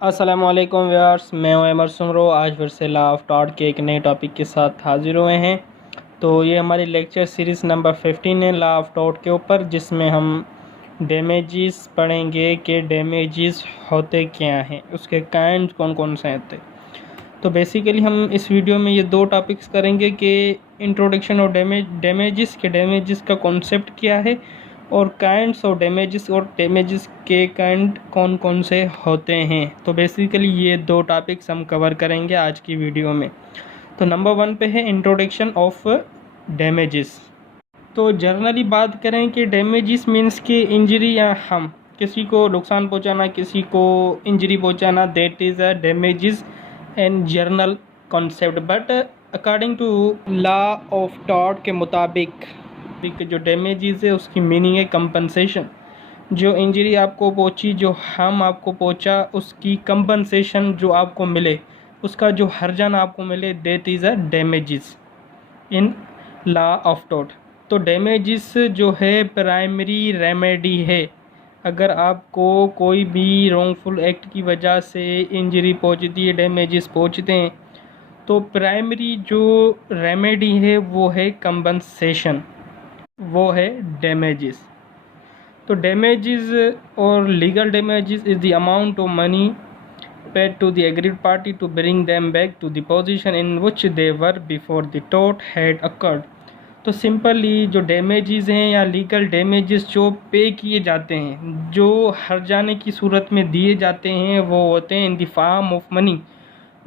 अस्सलामुअलैकुम व्यूअर्स, मैं हूं अमर सुमरो। आज फिर से लॉ ऑफ टॉर्ट के एक नए टॉपिक के साथ हाजिर हुए हैं। तो ये हमारी लेक्चर सीरीज़ नंबर 15 है लॉ ऑफ टॉर्ट के ऊपर, जिसमें हम डैमेजेस पढ़ेंगे कि डैमेजेस होते क्या हैं, उसके काइंड कौन कौन से होते। तो बेसिकली हम इस वीडियो में ये दो टॉपिक्स करेंगे कि इंट्रोडक्शन और डैमेजेस का कॉन्सेप्ट क्या है, और काइंड्स ऑफ डैमेजेस और डैमेजेस के काइंड कौन कौन से होते हैं। तो बेसिकली ये दो टॉपिक्स हम कवर करेंगे आज की वीडियो में। तो नंबर 1 पे है इंट्रोडक्शन ऑफ डैमेजेस। तो जनरली बात करें कि डैमेजेस मीन्स कि इंजरी या हम किसी को नुकसान पहुंचाना, किसी को इंजरी पहुंचाना, that is a damages and general concept. But according to law of tort के मुताबिक जो डैमेजेस है उसकी मीनिंग है कंपनसेशन। जो इंजरी आपको पहुंची, जो हार्म आपको पहुंचा, उसकी कंपनसेशन जो आपको मिले, उसका जो हर्जाना आपको मिले, that is a damages in law of tort. तो डैमेजेस जो है प्राइमरी रेमेडी है। अगर आपको कोई भी रॉन्गफुल एक्ट की वजह से इंजरी पहुंचती है, डैमेजेस पहुंचते हैं, तो प्राइमरी जो रेमेडी है वो है कंपनसेशन, वो है डैमेजेस। तो डैमेजेस और legal damages is the amount of money paid to the aggrieved party to bring them back to the position in which they were before the tort had occurred। तो simply जो damages हैं या legal damages जो पे किए जाते हैं, जो हर्जाने की सूरत में दिए जाते हैं, वो होते हैं in the form of money.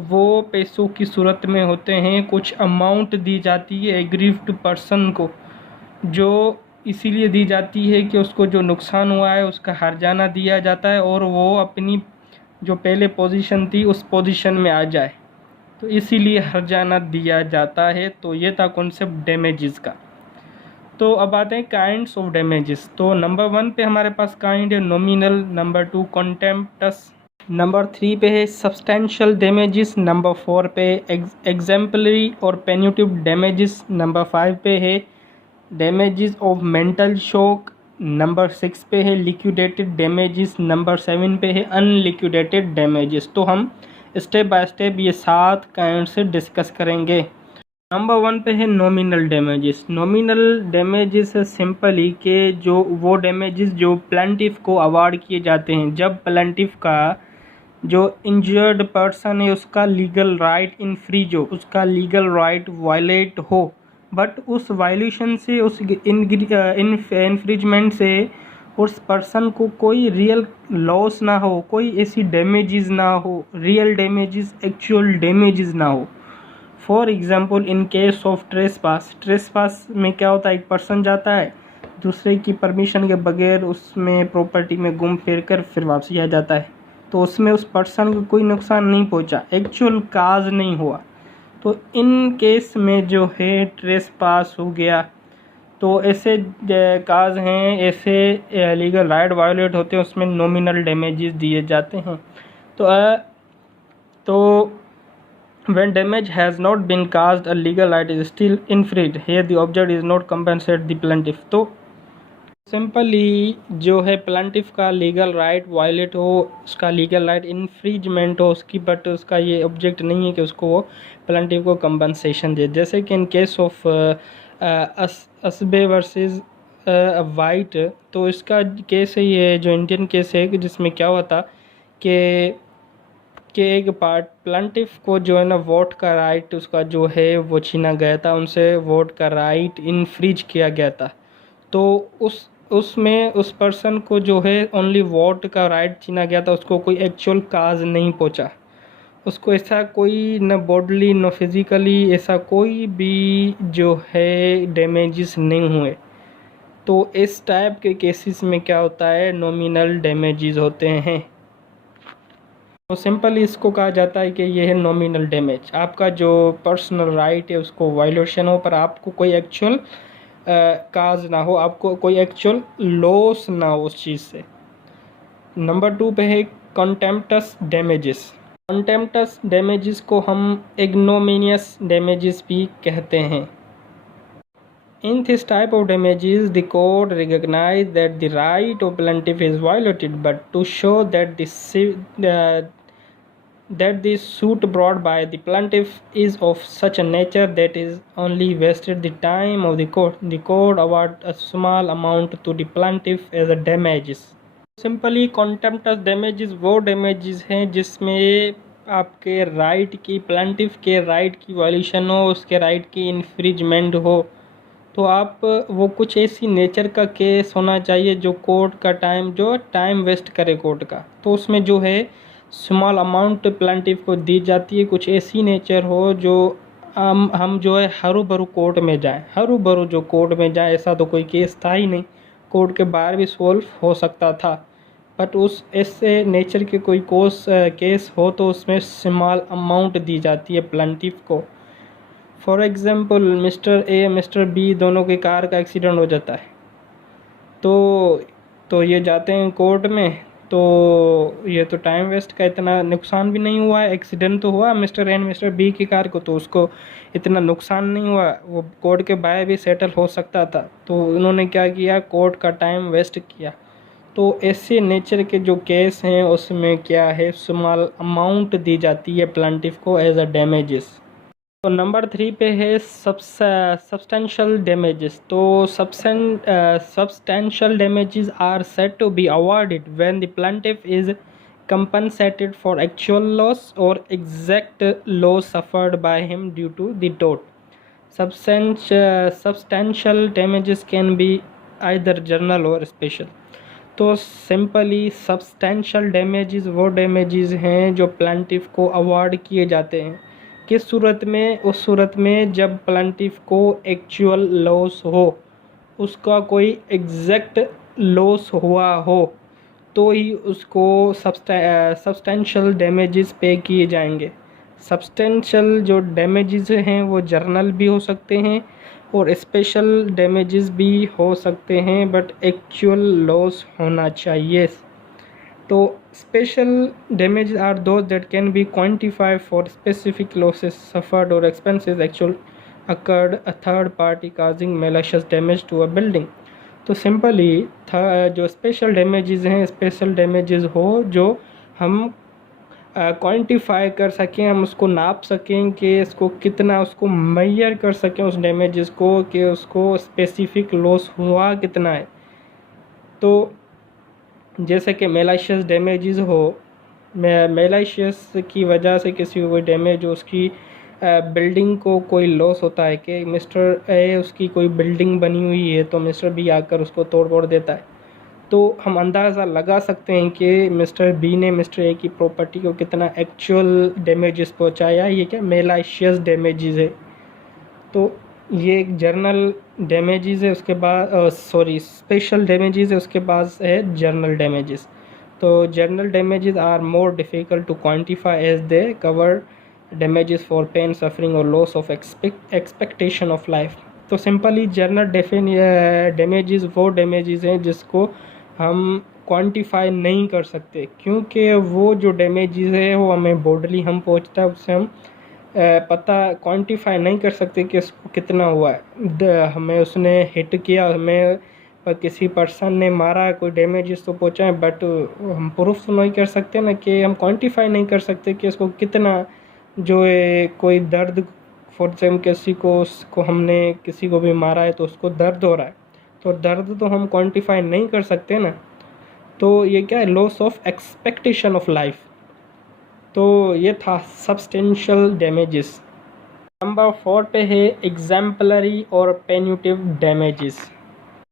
वो पैसों की सूरत में होते हैं। कुछ अमाउंट दी जाती है एग्रीव्ड पर्सन को, जो इसीलिए दी जाती है कि उसको जो नुकसान हुआ है उसका हर्जाना दिया जाता है और वो अपनी जो पहले पोजीशन थी उस पोजीशन में आ जाए, तो इसीलिए हर्जाना दिया जाता है। तो ये था कॉन्सेप्ट डैमेजेस का। तो अब आते हैं काइंड्स ऑफ डैमेजेस। तो नंबर 1 पे हमारे पास काइंड है नॉमिनल, नंबर 2 कॉन्टेम्प्टस, नंबर 3 पे है सब्सटेंशियल डैमेजेस, नंबर 4 पे एग्जेम्पलरी और पेन्यूटिव डैमेजेस, नंबर 5 पे है damages of mental shock, number 6 पे है लिक्विडेटेड डैमेजेस, नंबर 7 पे है अनलिक्विडेटेड डैमेजेस। तो हम स्टेप बाय स्टेप ये 7 काइंड से डिस्कस करेंगे। नंबर 1 पे है nominal damages. Nominal damages simply के जो वो डैमेजेस जो प्लेंटिफ को अवार्ड किए जाते हैं जब प्लेंटिफ का जो इंजर्ड पर्सन है उसका लीगल राइट इन्फ्रीज हो, उसका लीगल राइट वायलेट हो, बट उस वायलेशन से, उस इन्फ्रिजमेंट से उस पर्सन को कोई रियल लॉस ना हो, कोई ऐसी डैमेजेस ना हो, रियल डैमेजेस, एक्चुअल डैमेजेस ना हो। For example in case of trespass में क्या होता है, एक पर्सन जाता है दूसरे की परमिशन के बगैर उसमें प्रॉपर्टी में घूम फिर कर फिर वापसी आ जाता है, तो उसमें उस पर्सन को कोई नुकसान नहीं पहुंचा, एक्चुअल काज नहीं हुआ। तो इन केस में जो है ट्रेसपास हो गया, तो ऐसे काज हैं, ऐसे लीगल राइट वायोलेट होते हैं, उसमें नॉमिनल डैमेजेस दिए जाते हैं। तो when damage has not been caused, a legal right is still infringed. Here the object is not compensate the plaintiff। तो सिंपली जो है प्लेंटिफ का लीगल राइट वायलेट हो, उसका लीगल राइट इन्फ्रिजमेंट हो उसकी, बट उसका ये ऑब्जेक्ट नहीं है कि उसको वो प्लेंटिफ को कंपनसेशन दे। जैसे कि in case of Asbe versus white, तो इसका केस है, ये जो इंडियन केस है जिसमें क्या हुआ था कि एक पार्ट प्लेंटिफ को जो है ना वोट का राइट उसका जो है वो छीना गया था, उनसे वोट का राइट इन्फ्रीज किया गया था। तो उसमें उस पर्सन को जो है ओनली वोट का राइट छीना गया था, उसको कोई एक्चुअल काज नहीं पहुंचा, उसको ऐसा कोई न बॉडली न फिज़िकली ऐसा कोई भी जो है डैमेजेस नहीं हुए। तो इस टाइप के केसेस में क्या होता है, नॉमिनल डैमेजेस होते हैं। तो सिंपली इसको कहा जाता है कि ये है नॉमिनल डैमेज। आपका जो पर्सनल राइट है उसको वायलेशन हो, पर आपको कोई एक्चुअल काज ना हो, आपको कोई एक्चुअल लॉस ना हो उस चीज़ से। नंबर 2 पे है कॉन्टेम्प्टस डैमेजेस। कॉन्टेम्प्टस डैमेजेस को हम इग्नोमिनियस डैमेजेस भी कहते हैं। In this type of damages, the court recognized that the right of plaintiff is violated, but to show that that the suit brought by the plaintiff is of such a nature that is only wasted the time of the court. The court award a small amount to the plaintiff as a damages. Simply contemptuous damages वो damages हैं जिसमें आपके right की plaintiff के right की violation हो, उसके right की इन्फ्रिजमेंट हो। तो आप वो कुछ ऐसी नेचर का केस होना चाहिए जो कोर्ट का टाइम वेस्ट करे कोर्ट का। तो उसमें जो है स्मॉल अमाउंट प्लांटिफ को दी जाती है, कुछ ऐसी नेचर हो जो हम जो है हरू भरू कोर्ट में जाएं, हरू भरू जो कोर्ट में जाए। ऐसा तो कोई केस था ही नहीं, कोर्ट के बाहर भी सॉल्व हो सकता था, बट उस ऐसे नेचर के कोई केस हो तो उसमें स्मॉल अमाउंट दी जाती है प्लांटिफ को। For example Mister A Mister B दोनों की कार का एक्सीडेंट हो जाता है, तो ये जाते हैं कोर्ट में। तो ये तो टाइम वेस्ट का, इतना नुकसान भी नहीं हुआ है। एक्सीडेंट तो हुआ मिस्टर एंड मिस्टर बी की कार को, तो उसको इतना नुकसान नहीं हुआ, वो कोर्ट के बाहर भी सेटल हो सकता था। तो उन्होंने क्या किया, कोर्ट का टाइम वेस्ट किया। तो ऐसे नेचर के जो केस हैं उसमें क्या है, स्मॉल अमाउंट दी जाती है प्लांटिफ को एज अ डैमेजेस। तो नंबर 3 पे है सब्सटेंशियल डैमेजेस। तो substantial damages are said to be awarded when the plaintiff is compensated for actual loss or exact loss suffered by him due to the tort. Substantial damages can be either general or special. तो simply substantial damages वो damages हैं जो plaintiff को award किए जाते हैं। किस सूरत में, उस सूरत में जब प्लांटिफ को एक्चुअल लॉस हो, उसका कोई एग्जैक्ट लॉस हुआ हो, तो ही उसको सब्सटेंशियल डैमेजेस पे किए जाएंगे। सब्सटेंशियल जो डैमेजेस हैं वो जर्नल भी हो सकते हैं और स्पेशल डैमेजेस भी हो सकते हैं, बट एक्चुअल लॉस होना चाहिए। तो special damage are those that can be quantified for specific losses suffered और expenses actual occurred a third party causing malicious damage to a building. तो सिंपली जो स्पेशल डैमेजेस हैं, स्पेशल डैमेजेस हो जो हम क्वांटिफाई कर सकें, हम उसको नाप सकें कि इसको कितना, उसको मेजर कर सकें उस डैमेजेस को कि उसको स्पेसिफिक लॉस हुआ कितना है। तो जैसे कि मैलिशियस डैमेजेस हो, मैलिशियस की वजह से किसी को कोई डैमेज हो, उसकी बिल्डिंग को कोई लॉस होता है कि मिस्टर ए उसकी कोई बिल्डिंग बनी हुई है तो मिस्टर बी आकर उसको तोड़ फोड़ देता है, तो हम अंदाज़ा लगा सकते हैं कि मिस्टर बी ने मिस्टर ए की प्रॉपर्टी को कितना एक्चुअल डैमेजेस पहुंचाया। ये क्या मैलिशियस डैमेजेस है। तो ये एक जर्नल डैमेजेस है, उसके बाद स्पेशल डैमेजेस है, उसके बाद है जर्नल डैमेजेस। तो general damages are more difficult to quantify as they cover damages for pain suffering और loss of expectation of life. तो सिंपली जर्नल डैमेजेस वो डैमेजेस हैं जिसको हम क्वांटिफाई नहीं कर सकते, क्योंकि वो जो डैमेजेस है वो हमें बॉडली हम पहुंचता है, उससे हम पता क्वांटिफाई नहीं कर सकते कि उसको कितना हुआ है। हमें उसने हिट किया, हमें किसी पर्सन ने मारा, कोई डैमेजेस तो पहुँचा है, बट हम प्रूफ तो नहीं कर सकते ना, कि हम क्वांटिफाई नहीं कर सकते कि उसको कितना जो है कोई दर्द, फॉर एग्जाम्पल उसको हमने किसी को भी मारा है तो उसको दर्द हो रहा है, तो दर्द तो हम क्वांटिफाई नहीं कर सकते ना। तो ये क्या है, loss of expectation of life. तो ये था सब्सटेंशियल डैमेजेस। नंबर 4 पे है एग्जाम्पलरी और पेन्यूटिव डैमेजेस।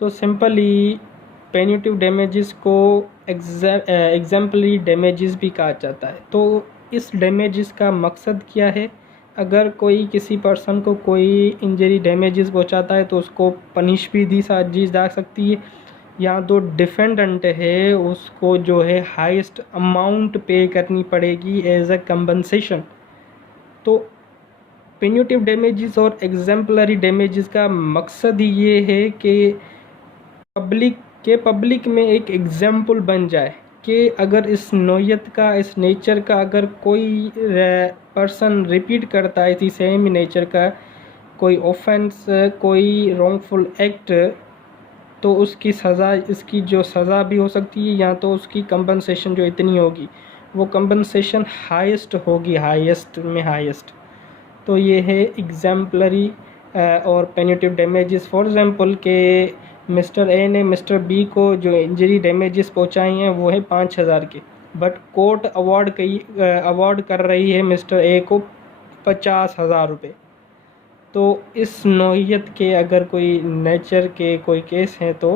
तो सिंपली पेन्यूटिव डैमेजेस को एग्जाम्पलरी डैमेजेस भी कहा जाता है। तो इस डैमेजेस का मकसद क्या है, अगर कोई किसी पर्सन को कोई इंजरी डैमेजेस पहुंचाता है तो उसको पनिश भी दी जा सकती है, या तो डिफेंडेंट है उसको जो है हाईएस्ट अमाउंट पे करनी पड़ेगी एज अ कंपनसेशन। तो पेन्यूटिव डैमेजेस और एग्जाम्पलरी डैमेजेस का मकसद ही ये है कि पब्लिक में एक एग्जाम्पल बन जाए कि अगर इस नौयत का, इस नेचर का अगर कोई पर्सन रिपीट करता है, इसी सेम नेचर का कोई ऑफेंस, कोई रॉन्गफुल एक्ट, तो उसकी सज़ा, इसकी जो सज़ा भी हो सकती है, या तो उसकी कंपनसेशन जो इतनी होगी वो कंपनसेशन हाईएस्ट होगी, हाईएस्ट में हाईएस्ट। तो ये है एग्जाम्पलरी और पेनिटिव डैमेजेस। फॉर एग्जांपल के मिस्टर ए ने मिस्टर बी को जो इंजरी डैमेजेस पहुंचाई हैं वो है 5,000 के, बट कोर्ट अवार्ड कर रही है मिस्टर ए को 50,000 रुपये। तो इस नौइयत के अगर कोई नेचर के कोई केस हैं तो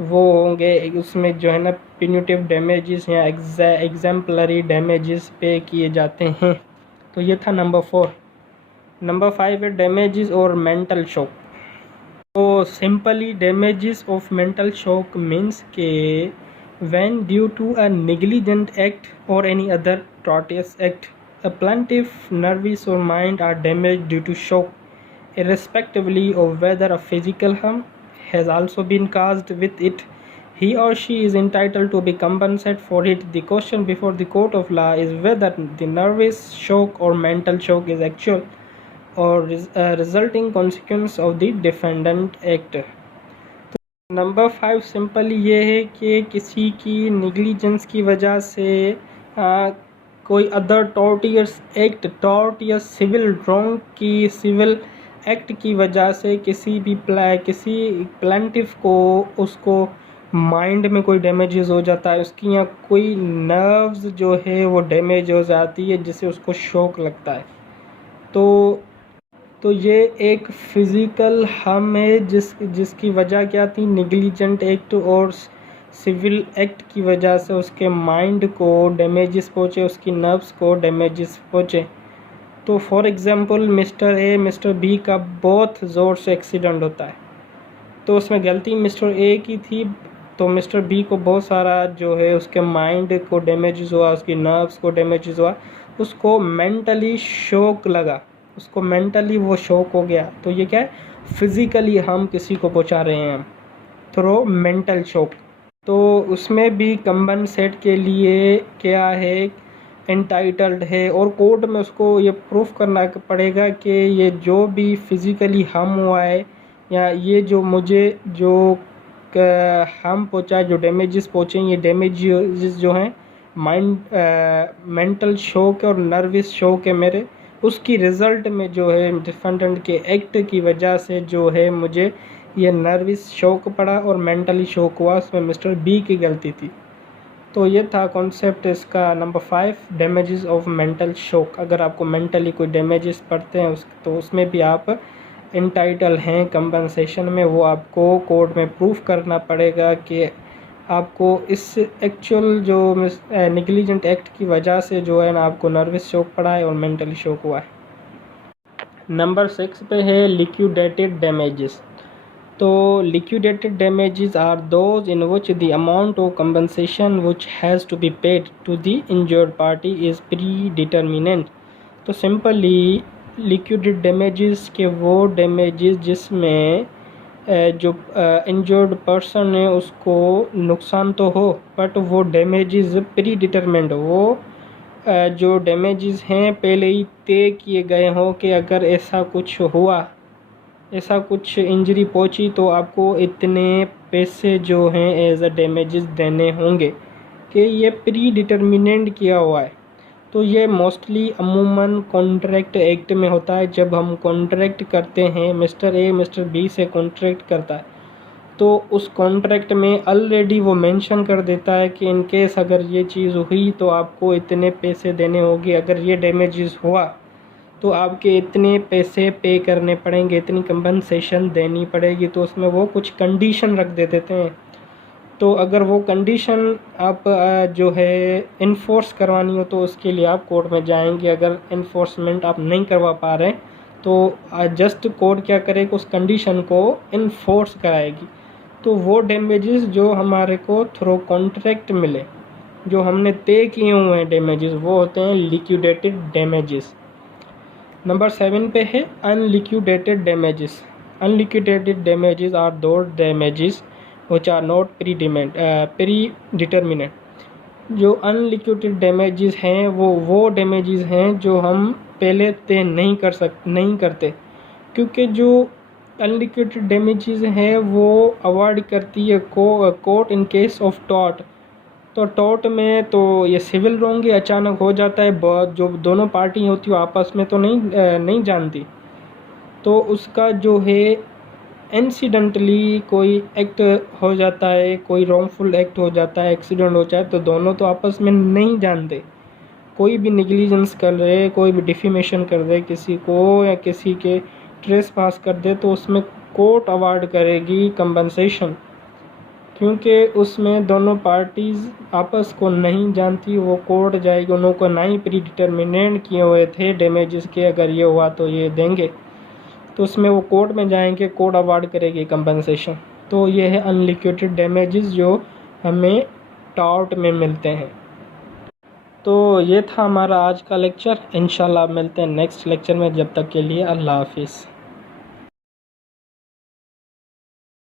वो होंगे, उसमें जो है ना पेनिटिव डैमेजेस या एग्जाम्पलरी डैमेजेस पे किए जाते हैं। तो ये था नंबर 4। नंबर 5 है डैमेजेस और मेंटल शॉक। तो simply damages of mental shock means के when due to a negligent act or any other tortious act a plaintiff nerves or mind are damaged due to shock, irrespectively of whether a physical harm has also been caused with it, he or she is entitled to be compensated for it. The question before the court of law is whether the nervous shock or mental shock is actual or resulting consequence of the defendant act. Number 5 simply ये है कि किसी की negligence की वजह से कोई other tortious act, tortious civil wrong की सिविल एक्ट की वजह से किसी प्लेंटिफ को उसको माइंड में कोई डैमेजेस हो जाता है, उसकी या कोई नर्व्स जो है वो डैमेज हो जाती है जिससे उसको शॉक लगता है। तो ये एक फिज़िकल हार्म है जिसकी वजह क्या थी, निगलिजेंट एक्ट और सिविल एक्ट की वजह से उसके माइंड को डैमेजेस पहुँचे, उसकी नर्व्स को डैमेजेस पहुँचे। तो for example Mister A Mister B का बहुत ज़ोर से एक्सीडेंट होता है, तो उसमें गलती मिस्टर ए की थी, तो मिस्टर बी को बहुत सारा जो है उसके माइंड को डैमेजेस हुआ, उसकी नर्व्स को डैमेजेस हुआ, उसको मेंटली शॉक लगा, उसको मेंटली वो शॉक हो गया। तो ये क्या है, फिज़िकली हम किसी को पहुंचा रहे हैं थ्रू मेंटल शॉक। तो उसमें भी कंपनसेट के लिए क्या है, एंटाइटल्ड है, और कोर्ट में उसको ये प्रूफ करना पड़ेगा कि ये जो भी फिज़िकली हार्म हुआ है या ये जो मुझे जो हार्म पहुंचा है, जो डैमेजेस पहुँचे, ये डैमेजेस जो हैं मेंटल शॉक और नर्वस शॉक है मेरे, उसकी रिज़ल्ट में जो है डिफेंडेंट के एक्ट की वजह से जो है मुझे ये नर्वस शॉक पड़ा और मेंटली शॉक हुआ, उसमें मिस्टर बी की गलती थी। तो ये था कॉन्सेप्ट इसका number 5, damages of mental shock. अगर आपको मेंटली कोई डैमेजेस पड़ते हैं तो उसमें भी आप एंटाइटल हैं कंपनसेशन में, वो आपको कोर्ट में प्रूफ करना पड़ेगा कि आपको इस एक्चुअल जो निगलिजेंट एक्ट की वजह से जो है ना आपको नर्वस शॉक पड़ा है और मेंटली शॉक हुआ है। नंबर 6 पे है लिक्विडेटेड डैमेजेस। तो liquidated damages are those in which the amount of compensation which has to be paid to the injured party is pre determinant. तो सिंपली लिक्विडेटेड डैमेजेस के वो डैमेजेस जिसमें जो इंजर्ड पर्सन है उसको नुकसान तो हो, बट वो डैमेजेस प्री डिटरमिनेंट हो, वो जो डैमेजेस हैं पहले ही तय किए गए हों कि अगर ऐसा कुछ हुआ, ऐसा कुछ इंजरी पहुंची तो आपको इतने पैसे जो हैं एज अ डैमेजेस देने होंगे, कि ये प्री डिटरमिनेंट किया हुआ है। तो ये मोस्टली अमूमन कॉन्ट्रैक्ट एक्ट में होता है। जब हम कॉन्ट्रैक्ट करते हैं, मिस्टर ए मिस्टर बी से कॉन्ट्रैक्ट करता है, तो उस कॉन्ट्रैक्ट में ऑलरेडी वो मेंशन कर देता है कि इन केस अगर ये चीज़ हुई तो आपको इतने पैसे देने होंगे, अगर ये डैमेजेस हुआ तो आपके इतने पैसे पे करने पड़ेंगे, इतनी कंपनसेशन देनी पड़ेगी। तो उसमें वो कुछ कंडीशन रख देते हैं। तो अगर वो कंडीशन आप जो है इन्फोर्स करवानी हो तो उसके लिए आप कोर्ट में जाएंगे। अगर इन्फोर्समेंट आप नहीं करवा पा रहे तो जस्ट कोर्ट क्या करेगा, उस कंडीशन को इन्फोर्स कराएगी। तो वो डैमेजेस जो हमारे को थ्रू कॉन्ट्रैक्ट मिले, जो हमने तय किए हुए हैं डैमेजेस, वो होते हैं लिक्विडेटेड डैमेजेस। नंबर 7 पे है unliquidated damages. Unliquidated damages are those damages which are not predeterminate। जो अनलिक्विडेटेड डैमेजेस हैं वो डैमेजेस हैं जो हम पहले तय नहीं करते, क्योंकि जो अनलिक्विडेटेड डैमेजेस हैं वो अवार्ड करती है court in case of tort. तो टॉर्ट में तो ये सिविल रॉन्ग ही अचानक हो जाता है, जो दोनों पार्टी होती है आपस में तो नहीं जानती, तो उसका जो है इंसिडेंटली कोई एक्ट हो जाता है, कोई रॉन्गफुल एक्ट हो जाता है, एक्सीडेंट हो जाए, तो दोनों तो आपस में नहीं जानते, कोई भी निगलिजेंस कर रहे, कोई भी डिफेमेशन कर दे किसी को या किसी के ट्रेस पास कर दे, तो उसमें कोर्ट अवार्ड करेगी कंपनसेशन, क्योंकि उसमें दोनों पार्टीज़ आपस को नहीं जानती। वो कोर्ट जाएगी, उनको ना ही प्री डिटर्मिनेट किए हुए थे डैमेजेस के, अगर ये हुआ तो ये देंगे, तो उसमें वो कोर्ट में जाएंगे, कोर्ट अवार्ड करेगी कंपनसेशन। तो ये है अनलिक्विडेटेड डैमेजेस जो हमें टॉर्ट में मिलते हैं। तो ये था हमारा आज का लेक्चर। इंशाल्लाह मिलते हैं नेक्स्ट लेक्चर में, जब तक के लिए अल्लाह हाफिज़।